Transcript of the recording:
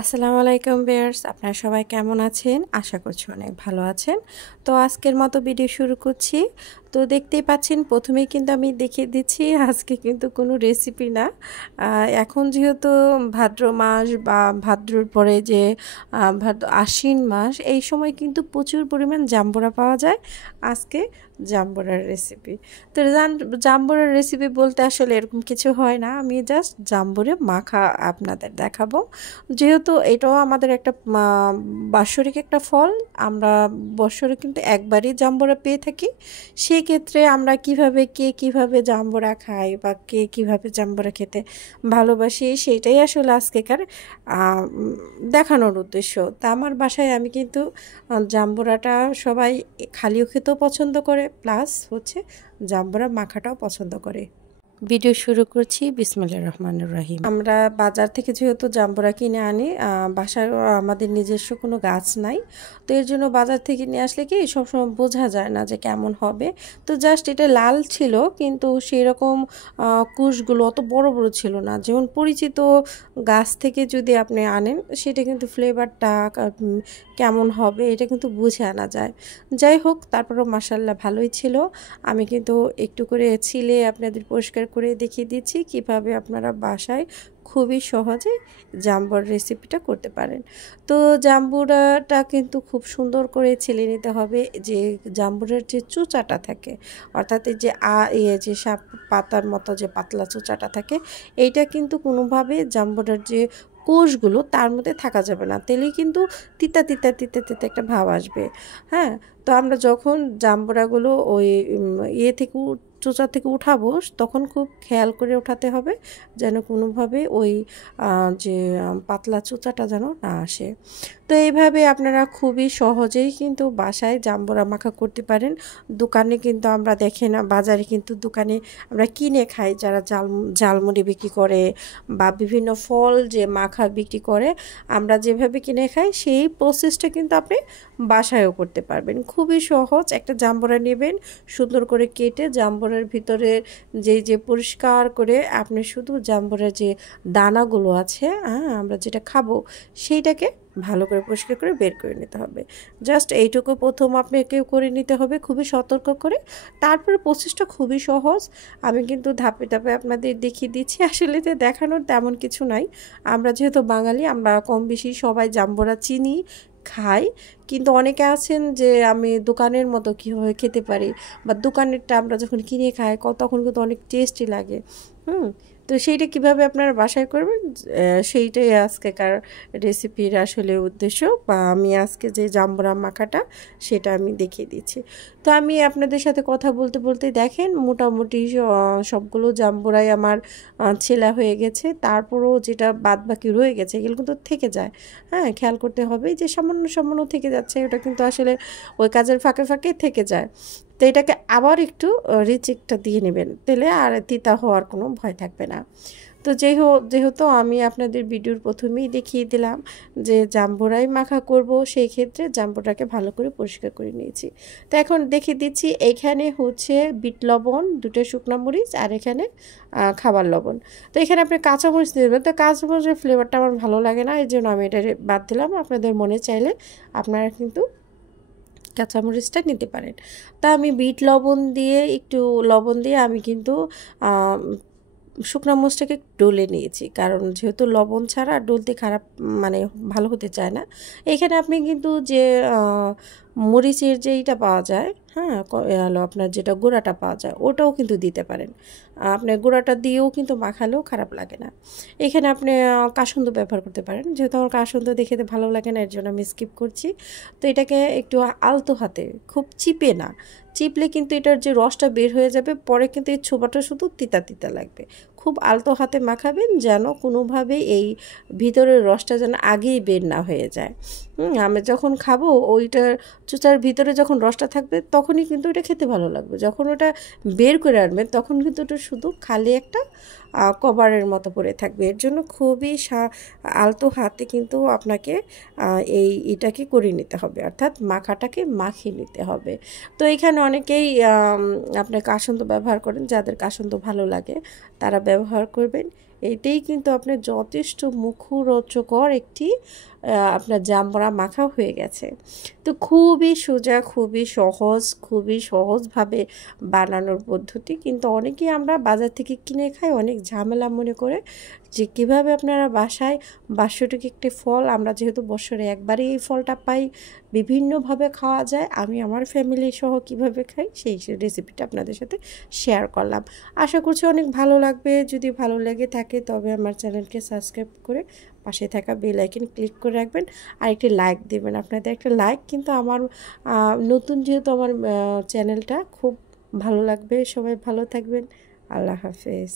আসসালামু আলাইকুম ভিউয়ার্স, আপনারা সবাই কেমন আছেন? আশা করছি অনেক ভালো আছেন। তো আজকের মতো ভিডিও শুরু করছি। তো দেখতেই পাচ্ছেন প্রথমেই কিন্তু আমি দেখিয়ে দিচ্ছি আজকে কিন্তু কোনো রেসিপি না। এখন যেহেতু ভাদ্র মাস বা ভাদ্রর পরে যে আশ্বিন মাস, এই সময় কিন্তু প্রচুর পরিমাণ জাম্বুরা পাওয়া যায়। আজকে জাম্বুরার রেসিপি। তো জাম্বুরার রেসিপি বলতে আসলে এরকম কিছু হয় না, আমি জাস্ট জাম্বুরে মাখা আপনাদের দেখাবো। যেহেতু এটাও আমাদের একটা বাৎসরিক একটা ফল, আমরা বৎসরে কিন্তু একবারই জাম্বুরা পেয়ে থাকি। সেক্ষেত্রে আমরা কে কীভাবে জাম্বুরা খাই বা কে কীভাবে জাম্বুরা খেতে ভালোবাসি, সেইটাই আসলে আজকেকার দেখানোর উদ্দেশ্য। তা আমার বাসায় আমি কিন্তু জাম্বুরাটা সবাই খালিও খেতেও পছন্দ করে, প্লাস হচ্ছে জাম্বুরা মাখাটাও পছন্দ করে। ভিডিও শুরু করছি বিসমিল্লাহির রহমানির রহিম। আমরা বাজার থেকে যেহেতু জাম্বুরা কিনে আনি, বাসায় আমাদের নিজস্ব কোনো গাছ নাই, তো এর জন্য বাজার থেকে নিয়ে আসলে কি সবসময় বোঝা যায় না যে কেমন হবে। তো জাস্ট এটা লাল ছিল, কিন্তু সেই রকম কুশগুলো অত বড় বড় ছিল না। যেমন পরিচিত গাছ থেকে যদি আপনি আনেন, সেটা কিন্তু ফ্লেভারটা কেমন হবে এটা কিন্তু বুঝে আনা যায়। যাই হোক, তারপরও মাশাআল্লাহ ভালোই ছিল। আমি কিন্তু একটু করে ছিলে আপনাদের পরিষ্কার করে দেখিয়ে দিচ্ছি কিভাবে আপনারা বাসায় খুবই সহজে জাম্বুর রেসিপিটা করতে পারেন। তো জাম্বুরাটা কিন্তু খুব সুন্দর করে ছিলে নিতে হবে। যে জাম্বুরের যে চোচাটা থাকে, অর্থাৎ এই যে যে সাপ পাতার মতো যে পাতলা চোচাটা থাকে, এইটা কিন্তু কোনোভাবে জাম্বুরের যে কোষগুলো তার মধ্যে থাকা যাবে না, তেলেই কিন্তু তিতা তিতা তিতা তিতা একটা ভাব আসবে। হ্যাঁ, তো আমরা যখন জাম্বুরাগুলো ওই থেকে চোচা থেকে উঠাবো, তখন খুব খেয়াল করে উঠাতে হবে যেন কোনোভাবে ওই যে পাতলা চোচাটা যেন না আসে। তো এইভাবে আপনারা খুবই সহজেই কিন্তু বাসায় জাম্বুরা মাখা করতে পারেন। দোকানে কিন্তু আমরা দেখেন, বাজারে কিন্তু দোকানে আমরা কিনে খাই, যারা ঝালমুড়ি বিক্রি করে বা বিভিন্ন ফল যে মাখা বিক্রি করে, আমরা যেভাবে কিনে খাই সেই প্রসেসটা কিন্তু আপনি বাসায়ও করতে পারবেন। খুবই সহজ। একটা জাম্বুরা নেবেন, সুন্দর করে কেটে জাম্বুরার ভিতরে যে পরিষ্কার করে আপনি শুধু জাম্বুরার যে দানাগুলো আছে, আমরা যেটা খাবো সেইটাকে ভালো করে পরিষ্কার করে বের করে নিতে হবে। জাস্ট এইটুকু প্রথম আপনাকে করে নিতে হবে, খুবই সতর্ক করে। তারপরে প্রসেসটা খুবই সহজ। আমি কিন্তু ধাপে ধাপে আপনাদের দেখিয়ে দিচ্ছি। আসলে দেখানোর তেমন কিছু নাই। আমরা যেহেতু বাঙালি, আমরা কম বেশি সবাই জাম্বুরা চিনি, খাই। কিন্তু অনেকে আছেন যে আমি দোকানের মতো কীভাবে খেতে পারি, বা দোকানেরটা আমরা যখন কিনে খাই তখন কিন্তু অনেক টেস্টি লাগে। তো সেইটা কিভাবে আপনারা বাসায় করবেন, সেইটাই আজকেকার রেসিপির আসলে উদ্দেশ্য, বা আমি আজকে যে জাম্বুরা মাখাটা সেটা আমি দেখিয়ে দিচ্ছি। তো আমি আপনাদের সাথে কথা বলতে বলতে দেখেন মোটামুটি সবগুলো জাম্বুরাই আমার ছেলা হয়ে গেছে। তারপরও যেটা বাদ বাকি রয়ে গেছে এগুলো কিন্তু থেকে যায়। হ্যাঁ, খেয়াল করতে হবে যে সামান্য সামান্য থেকে যাচ্ছে, ওটা কিন্তু আসলে ওই কাজের ফাঁকে ফাঁকে থেকে যায়। তো এটাকে আবার একটু রিচেকটা দিয়ে নেবেন তেলে, আর তিতা হওয়ার কোনো ভয় থাকবে না। তো যেহেতু আমি আপনাদের ভিডিওর প্রথমেই দেখিয়ে দিলাম যে জাম্বুরাই মাখা করব, সেই ক্ষেত্রে জাম্বুরাকে ভালো করে পরিষ্কার করে নিয়েছি। তো এখন দেখিয়ে দিচ্ছি, এইখানে হচ্ছে বিট লবণ, 2টা শুকনো মরিচ, আর এখানে খাবার লবণ। তো এখানে আপনি কাঁচামরিচ দেবেন। তো কাঁচামরিচের ফ্লেভারটা আমার ভালো লাগে না, এই জন্য আমি এটা বাদ দিলাম। আপনাদের মনে চাইলে আপনারা কিন্তু কাঁচামরিচটা নিতে পারেন। তা আমি বিট লবণ দিয়ে আমি কিন্তু শুকনো মরিচটাকে ডলে নিয়েছি, কারণ যেহেতু লবণ ছাড়া ডলতে খারাপ, মানে ভালো হতে চায় না। এখানে আপনি কিন্তু যে মরিচের যেইটা পাওয়া যায়, হ্যাঁ, হলো আপনার যেটা গুঁড়াটা পাওয়া যায়, ওটাও কিন্তু দিতে পারেন। আপনি গুঁড়াটা দিয়েও কিন্তু মাখালেও খারাপ লাগে না। এখানে আপনি কাসুন্দ ব্যবহার করতে পারেন, যেহেতু আমার কাসুন্দ দেখে ভালো লাগে না, এর জন্য আমি স্কিপ করছি। তো এটাকে একটু আলতো হাতে, খুব চিপে না, চিপলে কিন্তু এটার যে রসটা বের হয়ে যাবে, পরে কিন্তু এই ছোবাটা শুধু তিতা তিতা লাগবে। খুব আলতো হাতে মাখাবেন যেন কোনোভাবে এই ভিতরের রসটা যেন আগেই বের না হয়ে যায়। আমি যখন খাবো ওইটার চোচার ভিতরে যখন রসটা থাকবে তখনই কিন্তু ওটা খেতে ভালো লাগবে। যখন ওটা বের করে আনবেন তখন কিন্তু ওটা শুধু খালি একটা কভারের মতো পড়ে থাকবে। এর জন্য খুবই আলতো হাতে কিন্তু আপনাকে এটাকে করে নিতে হবে, অর্থাৎ মাখাটাকে মাখিয়ে নিতে হবে। তো এখানে অনেকেই আপনার কাসুন্দ ব্যবহার করেন, যাদের কাসুন্দ ভালো লাগে তারা ব্যবহার করবেন। এটাই কিন্তু আপনার যথেষ্ট মুখরোচকর একটি আপনার জাম্বুরা মাখা হয়ে গেছে। তো খুবই সোজা, খুবই সহজভাবে বানানোর পদ্ধতি, কিন্তু অনেকেই আমরা বাজার থেকে কিনে খাই অনেক ঝামেলা মনে করে। যে কীভাবে আপনারা বাসায় বাৎসরিক একটি ফল, আমরা যেহেতু বছরে একবারই এই ফলটা পাই, বিভিন্নভাবে খাওয়া যায়, আমি আমার ফ্যামিলি সহ কীভাবে খাই সেই রেসিপিটা আপনাদের সাথে শেয়ার করলাম। আশা করছি অনেক ভালো লাগবে। যদি ভালো লেগে থাকে তবে আমার চ্যানেলকে সাবস্ক্রাইব করে পাশে থাকা বেল আইকন ক্লিক করে রাখবেন, আর একটি লাইক দেবেন। আপনাদের একটা লাইক কিন্তু আমার নতুন যেহেতু আমার চ্যানেলটা খুব ভালো লাগবে। সবাই ভালো থাকবেন। আল্লাহ হাফেজ।